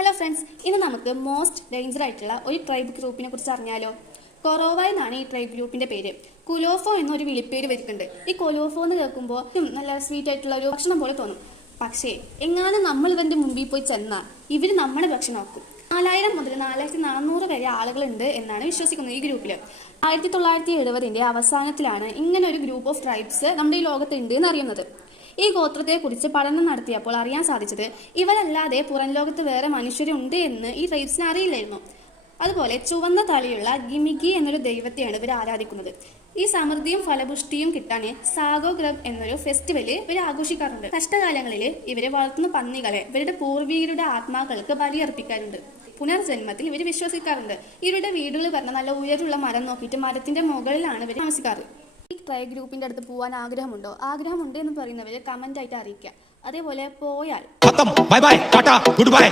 Hello friends, ഇന്ന് നമുക്ക് most danger ആയിട്ടുള്ള ഒരു ട്രൈബ് ഗ്രൂപ്പിനെ കുറിച്ച് അറിഞ്ഞാലോ. കൊറോവ എന്നാണ് ഈ ട്രൈബ് ഗ്രൂപ്പിന്റെ പേര്. കുലോഫോ എന്നൊരു വിളിപ്പേര് വരുന്നുണ്ട്. ഈ കൊലോഫോ എന്ന് കേൾക്കുമ്പോൾ നല്ല സ്വീറ്റ് ആയിട്ടുള്ള ഒരു ഭക്ഷണം പോലെ തോന്നും. പക്ഷേ എങ്ങാനും നമ്മൾ ഇവന്റെ മുമ്പിൽ പോയി ചെന്നാൽ ഇവർ നമ്മുടെ ഭക്ഷണമാക്കും. 4000 മുതൽ 4400 വരെ ആളുകളുണ്ട് എന്നാണ് വിശ്വസിക്കുന്നത് ഈ ഗ്രൂപ്പിൽ. 1970 അവസാനത്തിലാണ് ഇങ്ങനെ ഒരു ഗ്രൂപ്പ് ഓഫ് ട്രൈബ്സ് നമ്മുടെ ഈ ലോകത്തുണ്ട് എന്ന് അറിയുന്നത്. ഈ ഗോത്രത്തെക്കുറിച്ച് പഠനം നടത്തിയപ്പോൾ അറിയാൻ സാധിച്ചത് ഇവരല്ലാതെ പുറം ലോകത്ത് വേറെ മനുഷ്യരുണ്ട് എന്ന് ഈ ട്രൈബ്സിന് അറിയില്ലായിരുന്നു. അതുപോലെ ചുവന്ന തലയുള്ള ഗിമിഗി എന്നൊരു ദൈവത്തെയാണ് ഇവർ ആരാധിക്കുന്നത്. ഈ സമൃദ്ധിയും ഫലപുഷ്ടിയും കിട്ടാൻ സാഗോ ഗ്രബ് എന്നൊരു ഫെസ്റ്റിവല് ഇവർ ആഘോഷിക്കാറുണ്ട്. കഷ്ടകാലങ്ങളിൽ ഇവരെ വളർത്തുന്ന പന്നികളെ ഇവരുടെ പൂർവികരുടെ ആത്മാക്കൾക്ക് ബലിയർപ്പിക്കാറുണ്ട്. പുനർജന്മത്തിൽ ഇവർ വിശ്വസിക്കാറുണ്ട്. ഇവരുടെ വീടുകൾ പറഞ്ഞ നല്ല ഉയരുള്ള മരം നോക്കിയിട്ട് മരത്തിന്റെ മുകളിലാണ് ഇവർ താമസിക്കാറ്. ഈ ട്രൈ ഗ്രൂപ്പിന്റെ അടുത്ത് പോകാൻ ആഗ്രഹമുണ്ട് എന്ന് പറയുന്നവര് കമന്റ് ആയിട്ട് അറിയിക്കുക. അതേപോലെ പോയാൽ